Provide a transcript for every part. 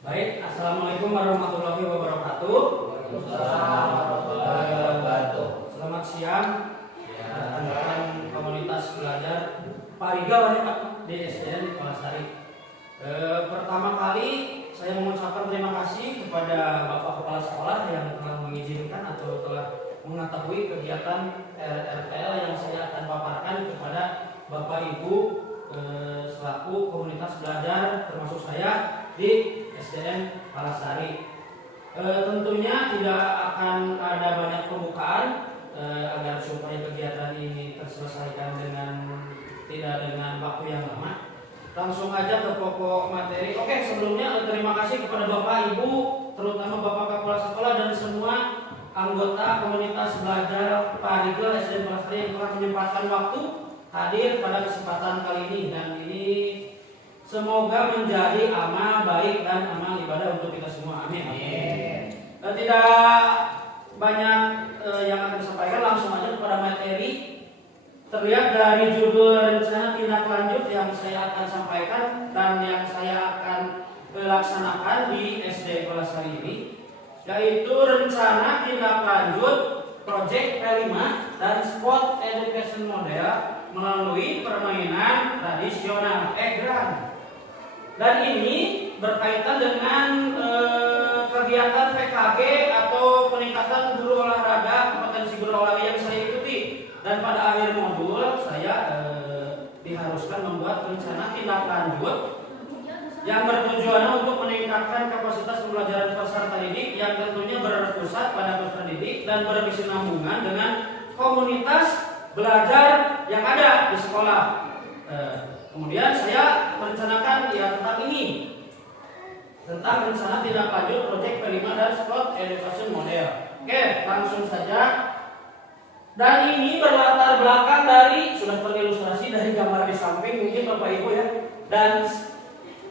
Baik, Assalamualaikum warahmatullahi wabarakatuh. Waalaikumsalam warahmatullahi wabarakatuh. Selamat siang, rekan-rekan komunitas belajar Pariga Pak di SDN Palasari. Pertama kali saya mengucapkan terima kasih kepada Bapak Kepala Sekolah yang telah mengizinkan atau telah mengetahui kegiatan RPL yang saya akan paparkan kepada Bapak Ibu selaku komunitas belajar termasuk saya di SDN Palasari. Tentunya tidak akan ada banyak pembukaan agar supaya kegiatan ini terselesaikan tidak dengan waktu yang lama. Langsung aja ke pokok materi. Oke, sebelumnya terima kasih kepada Bapak Ibu, terutama Bapak Kepala Sekolah dan semua anggota komunitas belajar Pariga SDN Palasari yang telah menyempatkan waktu hadir pada kesempatan kali ini, dan ini semoga menjadi amal baik dan amal ibadah untuk kita semua. Amin. Tidak banyak yang akan disampaikan, langsung aja kepada materi. Terlihat dari judul rencana tindak lanjut yang saya akan sampaikan dan yang saya akan laksanakan di SD Palasari ini, yaitu rencana tindak lanjut proyek P5 dan sport education model melalui permainan tradisional egrang. Dan ini berkaitan dengan kegiatan PKG atau peningkatan guru olahraga, kompetensi guru olahraga yang saya ikuti. Dan pada akhir modul saya diharuskan membuat rencana tindak lanjut yang bertujuan untuk meningkatkan kapasitas pembelajaran peserta didik yang tentunya berpusat pada peserta didik dan berkesinambungan dengan komunitas belajar yang ada di sekolah. Kemudian saya merencanakan tentang ini, tentang rencana tindak lanjut proyek P5 dan sport education model. Oke, langsung saja. Dan ini berlatar belakang dari, sudah terilustrasi dari gambar di samping mungkin Bapak Ibu ya. Dan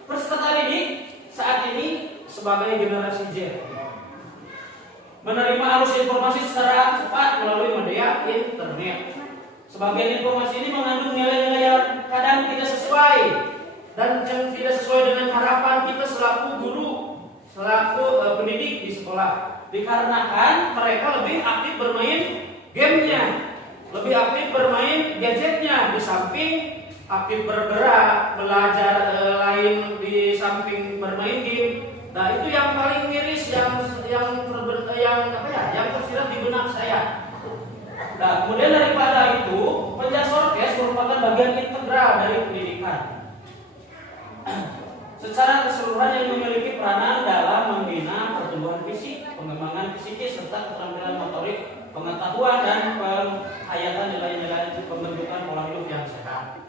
peserta didik saat ini sebagai generasi Z menerima arus informasi secara cepat melalui media internet. Sebagian informasi ini mengandung nilai-nilai yang kadang tidak sesuai dan yang tidak sesuai dengan harapan kita selaku guru, selaku pendidik di sekolah. Dikarenakan mereka lebih aktif bermain gamenya, lebih aktif bermain gadgetnya, di samping aktif bergerak, belajar lain di samping bermain game. Nah itu yang paling miris, yang tersirat di benak saya. Nah, kemudian daripada itu, penjas orkes merupakan bagian integral dari pendidikan. Secara keseluruhan yang memiliki peranan dalam membina pertumbuhan fisik, pengembangan psikis, serta keterampilan motorik, pengetahuan dan penghayatan nilai-nilai pembentukan pola hidup yang sehat.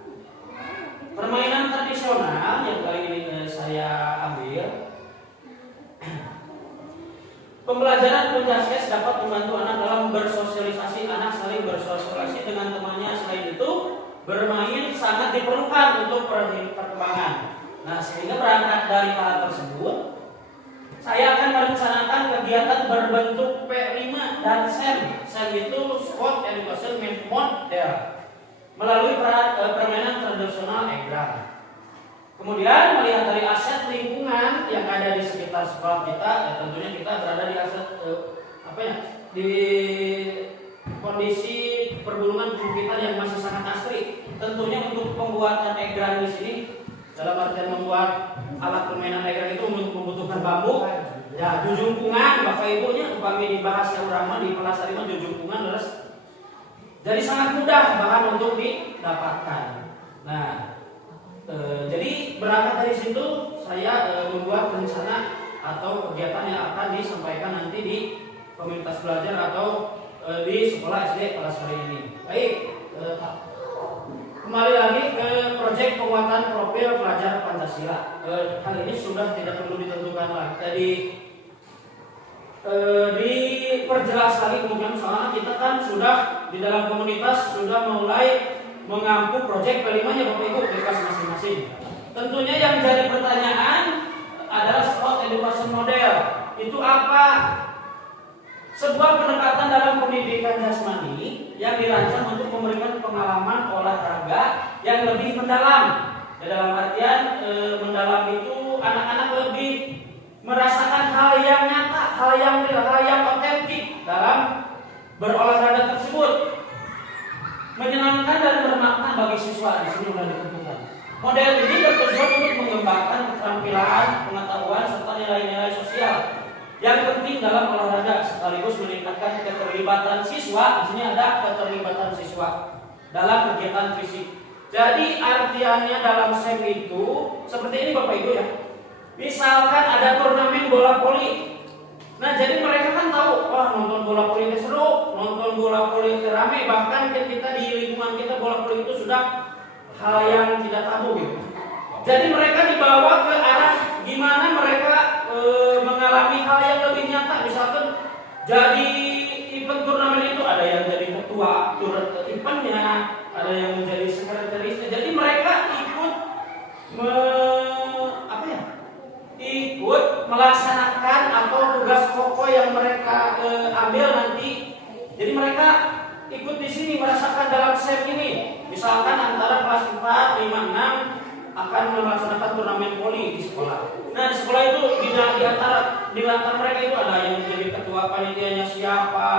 Permainan tradisional yang kali ini saya ambil. Pembelajaran penjaskes dapat membantu anak dalam bersosialisasi. Anak saling bersosialisasi dengan temannya. Selain itu, bermain sangat diperlukan untuk perkembangan. Nah, sehingga berangkat dari hal tersebut, saya akan merencanakan kegiatan berbentuk P5 dan SEM. SEM itu Sport Education Model melalui permainan tradisional egrang. Kemudian melihat dari aset lingkungan yang ada di sekitar sekolah kita, ya tentunya kita berada di aset di kondisi pergunungan perbukitan yang masih sangat asri. Tentunya untuk pembuatan egrang di sini, dalam artian membuat alat permainan egrang itu membutuhkan bambu. Ya, jujungkungan, Bapak Ibunya upami dibahas yang urang di kelas 5 jujungkungan terus. Jadi sangat mudah bahan untuk didapatkan. Nah, jadi berangkat dari situ saya membuat rencana atau kegiatan yang akan disampaikan nanti di komunitas belajar atau di sekolah SD Palasari ini. Baik, kembali lagi ke proyek penguatan profil pelajar Pancasila. Hal ini sudah tidak perlu ditentukan lagi. Jadi diperjelas lagi kemudian, soalnya kita kan sudah di dalam komunitas sudah mulai mengampu proyek P5-nya Bapak Ibu di kelas masing-masing. Tentunya yang jadi pertanyaan adalah sport education model. Itu apa? Sebuah pendekatan dalam pendidikan jasmani yang dirancang untuk memberikan pengalaman olahraga yang lebih mendalam. Dalam artian mendalam itu anak-anak lebih berolahraga tersebut menyenangkan dan bermakna bagi siswa. Di sini sudah ditentukan. Model ini bertujuan untuk mengembangkan keterampilan, pengetahuan serta nilai-nilai sosial yang penting dalam olahraga sekaligus meningkatkan keterlibatan siswa. Di sini ada keterlibatan siswa dalam kegiatan fisik. Jadi artiannya dalam SEM itu seperti ini Bapak Ibu ya. Misalkan ada turnamen bola voli. Nah jadi mereka kan tahu, wah nonton bola voli itu seru, nonton bola voli itu rame. Bahkan kita di lingkungan kita bola voli itu sudah hal yang tidak tabu gitu. Jadi mereka dibawa ke arah gimana mereka mengalami hal yang lebih nyata. Misalkan jadi event turnamen itu ada yang jadi ketua eventnya, ada yang menjadi sekretarisnya. Jadi mereka ikut melaksanakan atau tugas pokok yang mereka ambil nanti. Jadi mereka ikut di sini merasakan dalam SEM ini. Misalkan antara kelas 4, 5, 6 akan melaksanakan turnamen voli di sekolah. Nah di sekolah itu di antara mereka itu ada yang menjadi ketua panitianya siapa,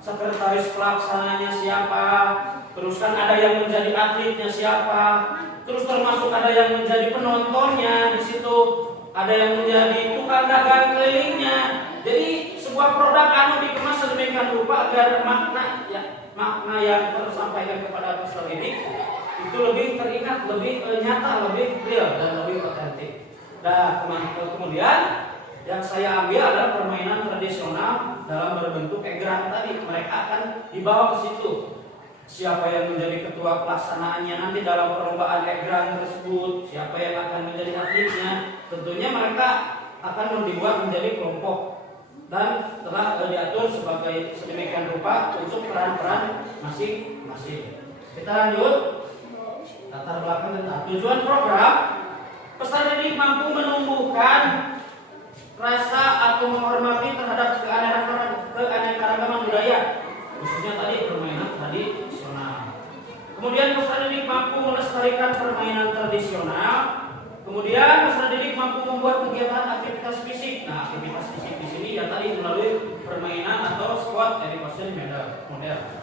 sekretaris pelaksananya siapa, terus kan ada yang menjadi atletnya siapa, terus termasuk ada yang menjadi penontonnya di situ, ada yang menjadi tukang dagang kelilingnya. Jadi sebuah produk dikemas sedemikian rupa agar makna yang tersampaikan kepada peserta didik itu lebih teringat, lebih nyata, lebih real dan lebih otentik. Dan kemudian yang saya ambil adalah permainan tradisional dalam berbentuk egrang tadi. Mereka akan dibawa ke situ. Siapa yang menjadi ketua pelaksanaannya nanti dalam perlombaan egrang tersebut, siapa yang akan menjadi atletnya, tentunya mereka akan dibuat menjadi kelompok dan telah diatur sebagai sedemikian rupa untuk peran-peran masing-masing. Kita lanjut. Latar belakang tentang tujuan program. Peserta didik mampu menumbuhkan rasa atau menghormati terhadap keanekaragaman budaya, khususnya tadi permainan tradisional. Kemudian peserta didik mampu melestarikan permainan tradisional. Kemudian peserta didik mampu membuat kegiatan aktivitas fisik. Nah, aktivitas fisik di sini ya tadi melalui permainan atau squat dari pasien modern.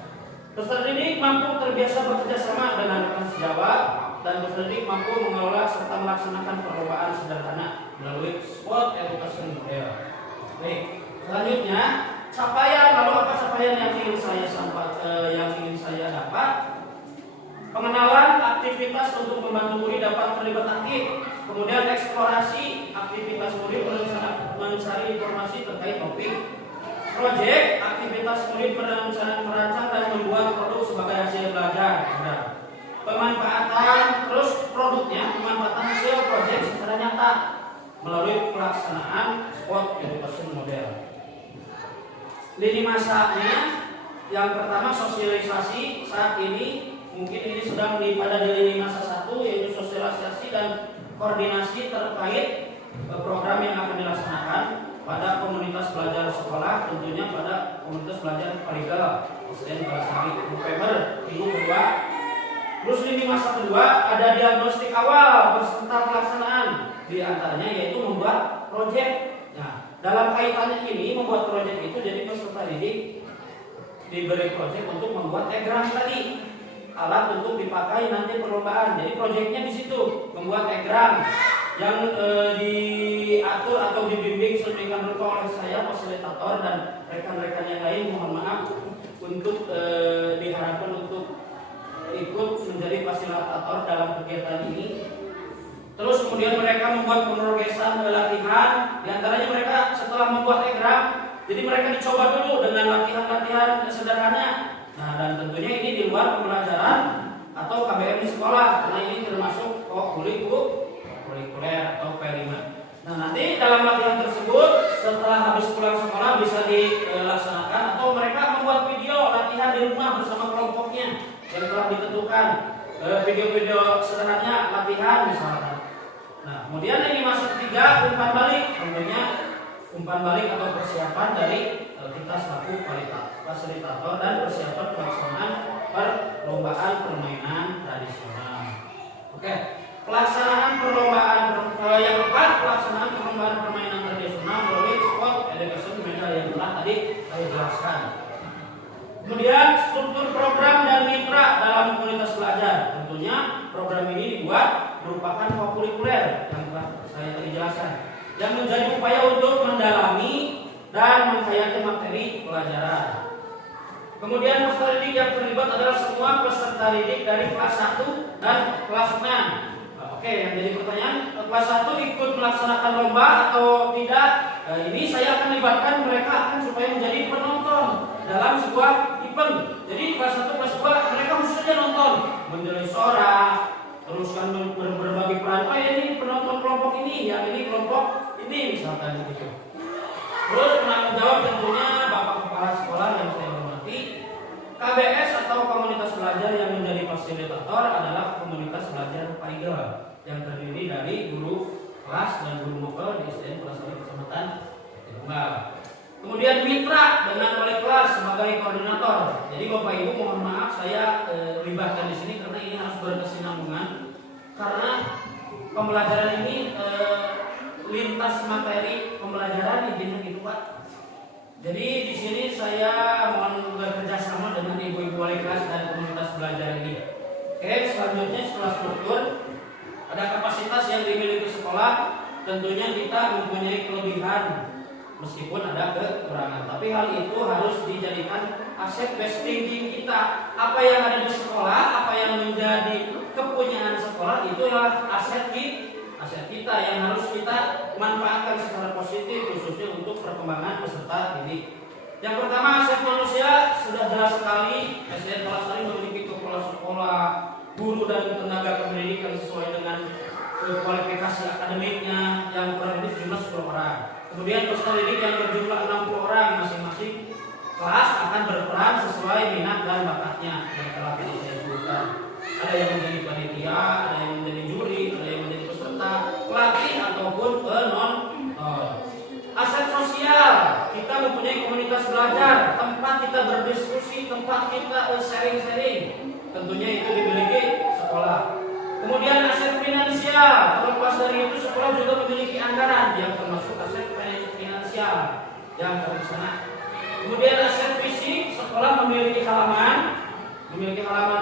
Peserta didik mampu terbiasa bekerja sama dengan rekan sejawat, dan peserta didik mampu mengelola serta melaksanakan perlombaan sederhana melalui sport education model. Baik, selanjutnya capaian. Lalu apa capaian yang ingin saya dapat? Pengenalan aktivitas untuk membantu murid dapat terlibat aktif. Kemudian eksplorasi aktivitas murid mencari informasi terkait topik. Proyek aktivitas murid merancang dan membuat produk sebagai hasil belajar. Pemanfaatan terus produknya, pemanfaatan hasil proyek secara nyata melalui pelaksanaan sport education model. Lini masanya yang pertama sosialisasi. Saat ini mungkin ini sedang pada di lini masa 1, yaitu sosialisasi dan koordinasi terkait program yang akan dilaksanakan pada komunitas belajar sekolah, tentunya pada komunitas belajar Pariga SDN Balasari November minggu kedua. Terus lini masa kedua ada diagnostik awal beserta pelaksanaan, di antaranya yaitu membuat proyek. Nah, dalam kaitannya ini membuat proyek itu jadi peserta didik diberi proyek untuk membuat egrang tadi, alat untuk dipakai nanti perlombaan. Jadi proyeknya di situ membuat egrang yang diatur atau dibimbing sedemikian rupa oleh saya fasilitator dan rekan-rekan yang lain. Mohon maaf untuk diharapkan untuk ikut menjadi fasilitator dalam kegiatan ini. Terus kemudian mereka membuat penerogesan latihan. Di antaranya mereka setelah membuat egrang, jadi mereka dicoba dulu dengan latihan-latihan sederhana. Nah, dan tentunya ini di luar pembelajaran atau KBM di sekolah, karena ini termasuk kurikuler atau P5. Nah, nanti dalam latihan tersebut setelah habis pulang sekolah bisa dilaksanakan, atau mereka membuat video latihan di rumah bersama kelompoknya yang telah ditentukan, video-video sederhana latihan misalkan. Nah, kemudian ini masa ketiga umpan balik, tentunya umpan balik atau persiapan dari kita selaku fasilitator dan persiapan pelaksanaan perlombaan permainan tradisional. Oke, pelaksanaan perlombaan yang keempat, pelaksanaan perlombaan permainan tradisional melalui sport education model yang telah tadi saya jelaskan. yang menjadi upaya untuk mendalami dan menghayati materi pelajaran. Kemudian peserta didik yang terlibat adalah semua peserta didik dari kelas 1 dan kelas 6. Oke, yang jadi pertanyaan, kelas 1 ikut melaksanakan lomba atau tidak? Ini saya akan libatkan mereka akan supaya menjadi penonton dalam sebuah event. Jadi kelas 1, kelas 2 mereka khususnya nonton, menilai suara, terus kan berbagi peran. Oh ini penonton kelompok ini, yang ini kelompok ini misalkan begitu. Terus penanggung jawab tentunya Bapak Kepala Sekolah yang saya hormati. KBS atau komunitas belajar yang menjadi fasilitator adalah komunitas belajar Pariga yang terdiri dari guru kelas dan guru novel di SDN kelas 1 Kecamatan Jatinunggal. Kemudian mitra dengan wali kelas sebagai koordinator. Jadi Bapak Ibu mohon maaf saya libatkan di sini karena ini harus berkesinambungan. Karena pembelajaran ini lintas materi pembelajaran intinya gitu Pak. Jadi di sini saya mohon bekerja sama dengan ibu-ibu wali kelas dan komunitas belajar ini. Oke, selanjutnya setelah struktur ada kapasitas yang dimiliki sekolah. Tentunya kita mempunyai kelebihan meskipun ada kekurangan. Tapi hal itu harus dijadikan aset best thinking kita. Apa yang ada di sekolah, apa yang menjadi kepunyaan sekolah itulah aset kita yang harus kita manfaatkan secara positif khususnya untuk perkembangan peserta didik. Yang pertama aset manusia sudah jelas sekali. SDN Palasari memiliki kepala sekolah, guru dan tenaga pendidikan sesuai dengan kualifikasi akademiknya yang kurang lebih jumlah 10 orang. Kemudian peserta didik yang berjumlah 60 orang, masing-masing kelas akan berperan sesuai minat dan bakatnya yang telah saya sebutkan. Ada yang menjadi panitia, ada yang menjadi juri, ada yang menjadi peserta, pelatih ataupun penonton. Aset sosial, kita mempunyai komunitas belajar, tempat kita berdiskusi, tempat kita sharing-sharing. Tentunya itu dimiliki sekolah. Kemudian aset finansial, terlepas dari itu sekolah juga memiliki anggaran yang termasuk aset finansial yang terencana. Kemudian aset fisik, sekolah memiliki halaman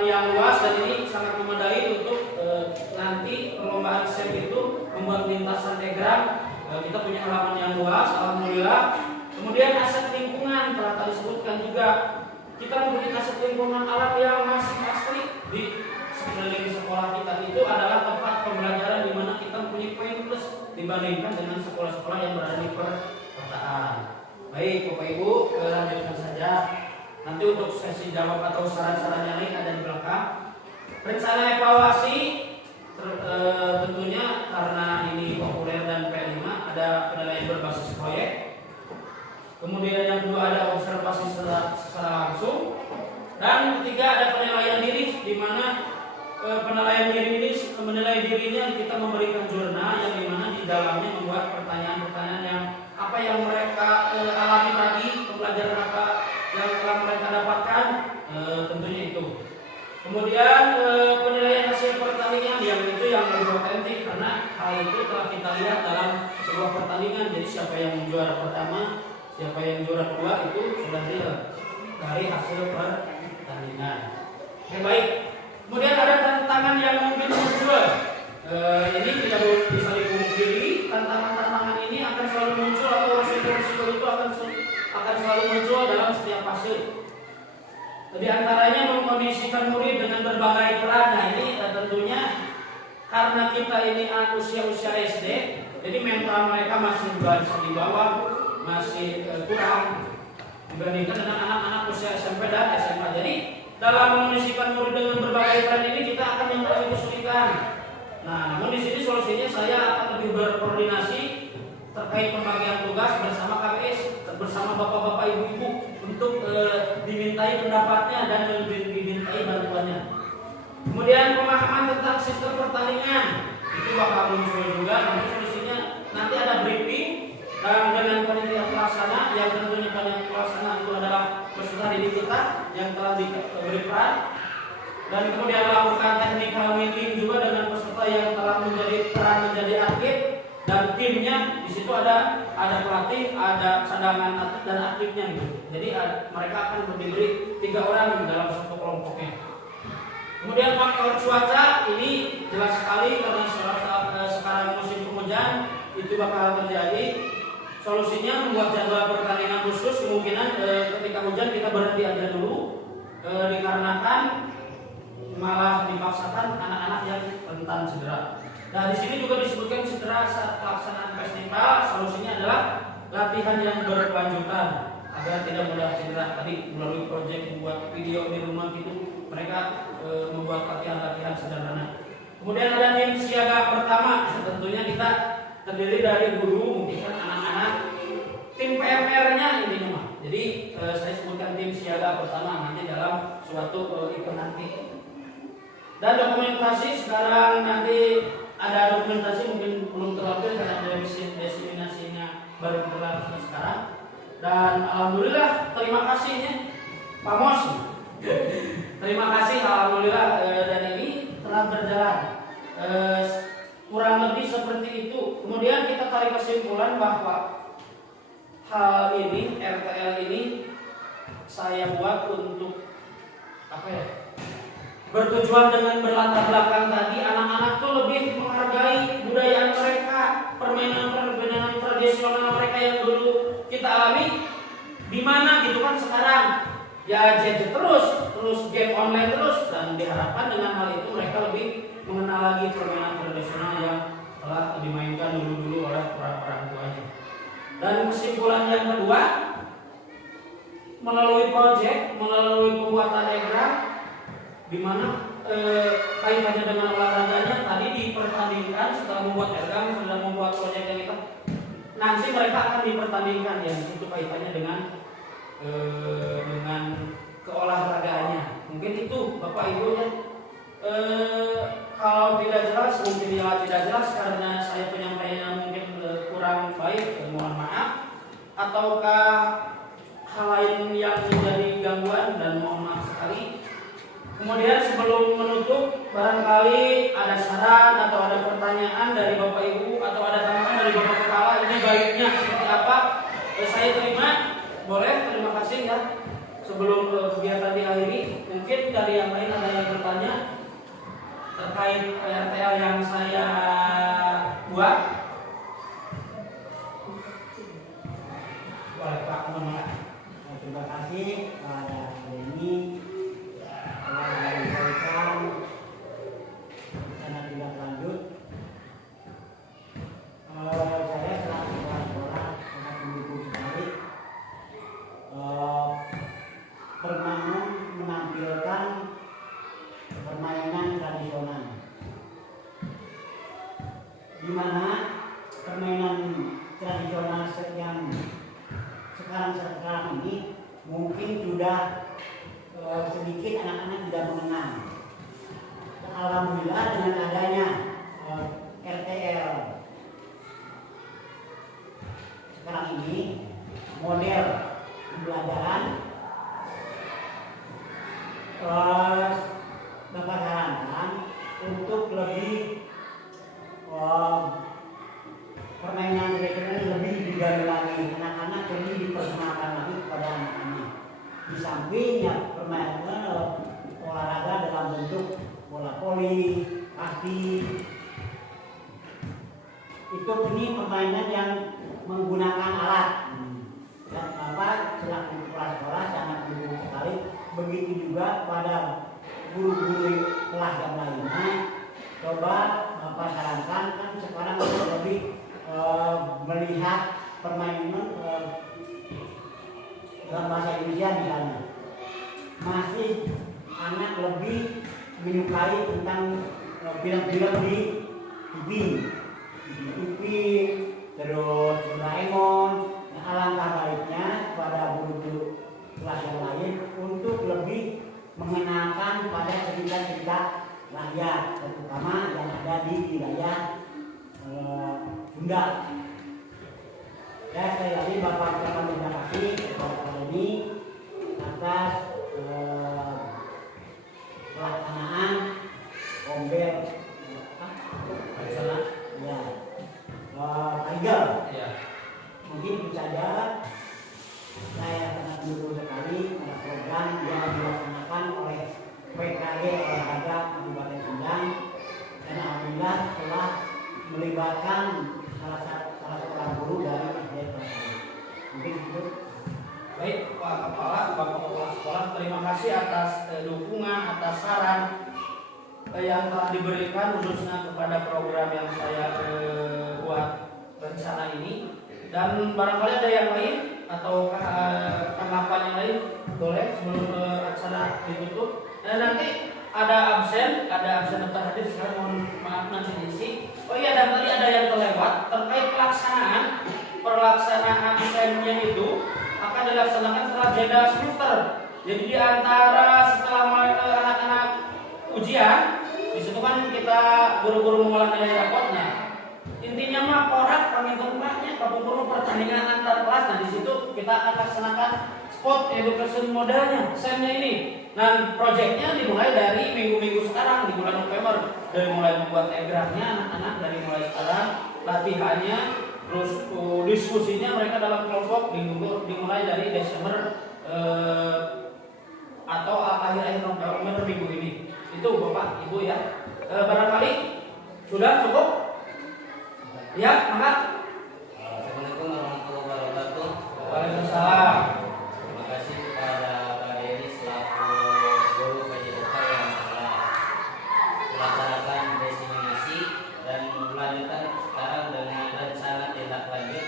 yang luas dan ini sangat memadai untuk nanti perlombaan SEM itu membuat lintasan diagram. Kita punya halaman yang luas, alhamdulillah. Kemudian aset lingkungan telah tadi sebutkan juga. Kita mempunyai aset lingkungan alat yang masih asli di sekeliling sekolah kita itu adalah tempat pembelajaran di mana kita mempunyai poin plus dibandingkan dengan sekolah-sekolah yang berada di perkotaan. Baik, Bapak Ibu, lanjutkan saja. Nanti untuk sesi jawab atau saran-saran yang lain ada di belakang. Rencana evaluasi tentunya karena ini populer dan P5 ada penilaian berbasis proyek. Kemudian yang kedua ada observasi secara langsung. Dan ketiga ada penilaian diri, di mana penilaian diri ini menilai dirinya kita memberikan jurnal yang di mana di dalamnya membuat pertanyaan-pertanyaan yang apa yang mereka alami tadi, pembelajaran apa yang telah mereka dapatkan, tentunya itu. Kemudian penilaian hasil pertandingan yang itu yang lebih otentik karena hal itu telah kita lihat dalam sebuah pertandingan. Jadi siapa yang juara pertama, siapa yang juara kedua itu sudah dilihat dari hasil pertandingan. Oke, baik. Kemudian ada tantangan yang mungkin muncul. Ini tidak bisa dipungkiri, tantangan-tantangan ini akan selalu muncul atau risiko-risiko itu akan selalu muncul dalam setiap fase. Di antaranya mengkondisikan murid dengan berbagai peran. Nah ini tentunya karena kita ini usia-usia SD, jadi mental mereka masih di bawah, masih kurang dibandingkan dengan anak-anak usia SMP dan SMA. Jadi dalam mengkondisikan murid dengan berbagai peran ini kita akan mengalami kesulitan. Nah, namun di sini solusinya saya akan lebih berkoordinasi terkait pembagian tugas bersama KBS, bersama bapak-bapak ibu-ibu untuk dimintai pendapatnya dan dimintai bantuannya. Kemudian pemahaman tentang sistem pertandingan itu bakal muncul juga. Nanti solusinya nanti ada briefing dan dengan panitia pelaksana yang tentunya panitia pelaksana itu adalah peserta didik kita yang telah diberi peran. Dan kemudian lakukan technical meeting juga dengan peserta yang telah menjadi atlet dan timnya. Di situ ada pelatih, ada cadangan atlet dan atletnya gitu. Jadi mereka akan diberi 3 orang dalam satu kelompoknya. Kemudian faktor cuaca ini jelas sekali karena sekarang musim penghujan itu bakal terjadi. Solusinya membuat jadwal pertandingan khusus, kemungkinan ketika hujan kita berhenti aja dulu, dikarenakan malah dipaksakan anak-anak yang rentan cedera. Nah di sini juga disebutkan cedera saat pelaksanaan festival, solusinya adalah latihan yang berkelanjutan agar tidak mudah cedera. Tadi melalui proyek membuat video di rumah gitu, mereka membuat latihan-latihan sederhana. Kemudian ada tim siaga pertama, tentunya kita terdiri dari guru, mungkin kan anak-anak, tim PMR-nya intinya mah. Jadi saya sebutkan tim siaga pertama nanti dalam suatu event nanti. Dan dokumentasi sekarang nanti ada dokumentasi mungkin belum terlampir karena diseminasinya baru berlangsung sekarang. Dan alhamdulillah terima kasihnya Pak Mos. Terima kasih alhamdulillah dan ini telah berjalan. Kurang lebih seperti itu. Kemudian kita tarik kesimpulan bahwa hal ini, RTL ini saya buat untuk apa ya? Bertujuan dengan berlatar belakang tadi anak-anak tuh lebih menghargai budaya mereka, permainan tradisional mereka yang dulu kita alami. Di mana gitu kan sekarang ya gadget terus game online terus, dan diharapkan dengan hal itu mereka lebih mengenal lagi permainan tradisional yang telah dimainkan dulu oleh orang tuanya. Dan kesimpulan yang kedua, melalui proyek, melalui pembuatan egrang, di mana kaitannya dengan olahraganya tadi dipertandingkan setelah membuat egrang, sudah membuat proyek yang itu, nanti mereka akan dipertandingkan ya, itu kaitannya dengan keolahragaannya. Mungkin itu Bapak Ibu ya. Kalau tidak jelas, mungkin ya tidak jelas karena saya penyampaiannya mungkin kurang baik, mohon maaf. Ataukah hal lain yang menjadi gangguan, dan mohon maaf sekali. Kemudian sebelum menutup, barangkali ada saran atau ada pertanyaan dari Bapak Ibu atau ada tambahan dari Bapak Kepala, ini baiknya seperti apa? Saya terima, boleh, terima kasih ya. Sebelum kegiatan diakhiri, mungkin dari yang lain ada yang bertanya terkait RTL yang saya buat. Boleh Pak, mohon maaf. Terima kasih kepada Denny telah menyampaikan rencana tindak lanjut. Saya selaku kepala sekolah sangat mendukung sekali permainan menampilkan permainan tradisional, di mana permainan tradisional yang sekarang ini mungkin sudah sedikit anak-anak tidak mengenal. Alhamdulillah dengan adanya RTL sekarang ini, model pembelajaran Bapak sarankan untuk lebih permainan tradisional lebih digali lagi, anak-anak lebih diperkenalkan lagi kepada anak-anak. Di sampingnya permainan olahraga dalam bentuk bola voli, kaki, itu ini permainan yang menggunakan alat. Dan Bapak selaku kepala sekolah sangat mendukung sekali. Begitu juga pada guru-guru kelas yang lainnya. Coba Bapak sarankan, kan sekarang lebih melihat permainan dalam bahasa Indonesia misalnya, masih anak lebih menyukai tentang film-film di TV, terus Doraemon. Nah, alangkah baiknya pada guru-guru kelas yang lain untuk lebih mengenalkan pada cerita-cerita rakyat, terutama yang ada di wilayah Sunda. Ya, sekali lagi Bapak ucapkan terima kasih kepada ini atas pelaksanaan ombel ya Tiger. Ya. Mungkin itu saja. Saya sangat mendukung sekali pada program yang dilaksanakan oleh PKG Olahraga Kabupaten Sumedang, dan alhamdulillah telah melibatkan salah satu atas dukungan, atas saran yang telah diberikan khususnya kepada program yang saya buat rencana ini. Dan barangkali ada yang lain atau tanggapan yang lain boleh sebelum acara ditutup. Dan nanti ada absen yang terhadir, saya mohon maaf nanti diisi. Oh iya, dan tadi ada yang terlewat terkait pelaksanaan SEM-nya itu akan dilaksanakan setelah jeda semester. Jadi di antara setelah anak-anak ujian, di situ kan kita guru-guru mengolah nilai rapot. Nah, intinya mah porak penghitungannya kapungkur pertandingan antar kelas. Nah, di situ kita akan laksanakan spot education modelnya, SEM-nya ini. Nah, proyeknya dimulai dari minggu-minggu sekarang di bulan November. Dari mulai membuat egrangnya anak-anak dari mulai sekarang, latihannya, terus diskusinya mereka dalam kelompok dimulai dari Desember atau akhir-akhir November minggu ini. Itu Bapak, Ibu ya. Barangkali sudah cukup? Ya, maka. Assalamualaikum warahmatullahi wabarakatuh. Waalaikumsalam. Terima kasih kepada Pak Denny selaku guru PJDK yang telah melaksanakan diseminasi dan melanjutkan sekarang dengan rencana tindak lanjut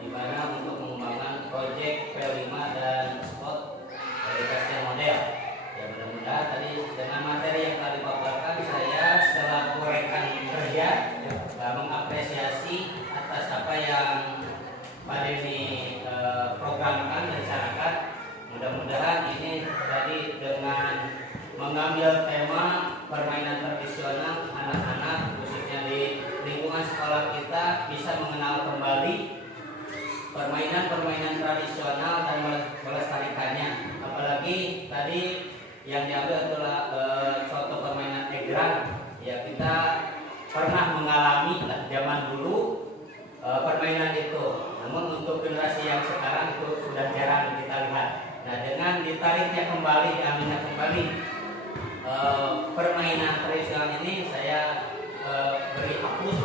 di mana untuk mengembangkan proyek P5 dan spot edukasi model. Ya, mudah-mudahan tadi dengan materi yang telah dipaparkan saya selaku rekan kerja mengapresiasi atas apa yang Pak Denny programkan dan rencanakan. Mudah-mudahan ini tadi dengan mengambil tema permainan tradisional anak-anak khususnya di lingkungan sekolah kita bisa mengenal kembali permainan-permainan tradisional dan melestarikannya. Apalagi tadi yang diambil adalah contoh permainan egrang. Ya, kita pernah mengalami zaman dulu permainan itu. Namun untuk generasi yang sekarang itu sudah jarang kita lihat. Nah, dengan ditariknya kembali, diambilnya kembali permainan tradisional ini, saya beri hapus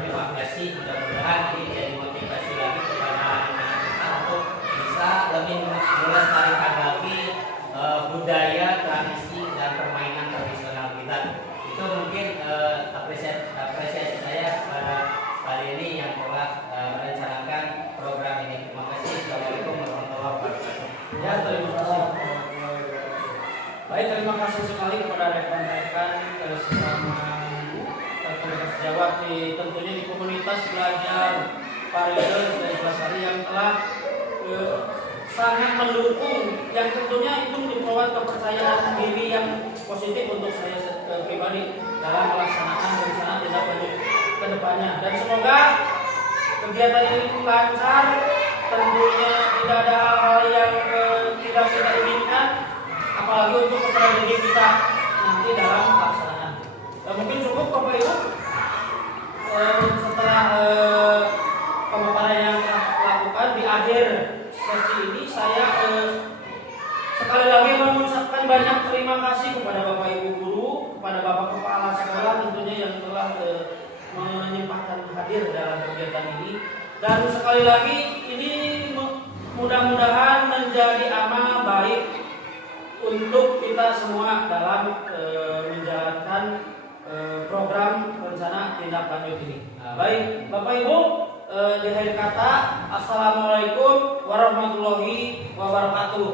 terima kasih. Mudah-mudahan ini jadi motivasi lagi kepada anak-anak kita untuk bisa lebih melestarikan lagi budaya, tradisi dan permainan tradisional kita. Itu mungkin apresiasi saya kepada Pak Denny yang telah merencanakan program ini. Terima kasih. Assalamualaikum warahmatullahi wabarakatuh. Ya, terima kasih. Baik, terima kasih sekali kepada rekan-rekan sesama komunitas Jawa tentunya di komunitas belajar Pariga dan Belasari yang telah sangat mendukung, yang tentunya itu membawa kepercayaan diri yang positif untuk saya pribadi dalam melaksanakan rencana tindak lanjut ke depannya. Dan semoga kegiatan ini lancar, tentunya tidak ada hal-hal yang tidak kita inginkan, apalagi untuk strategi kita nanti dalam pelaksanaan. Mungkin cukup Bapak Ibu setelah pemaparan yang telah dilakukan di akhir sesi ini, saya sekali lagi mengucapkan banyak terima kasih kepada Bapak Ibu guru, kepada Bapak Kepala Sekolah tentunya yang telah menyempatkan hadir dalam kegiatan ini. Dan sekali lagi ini mudah-mudahan menjadi amal baik untuk kita semua dalam menjalankan program rencana tindak lanjut ini. Baik, Bapak Ibu, di akhir kata, Assalamualaikum warahmatullahi wabarakatuh.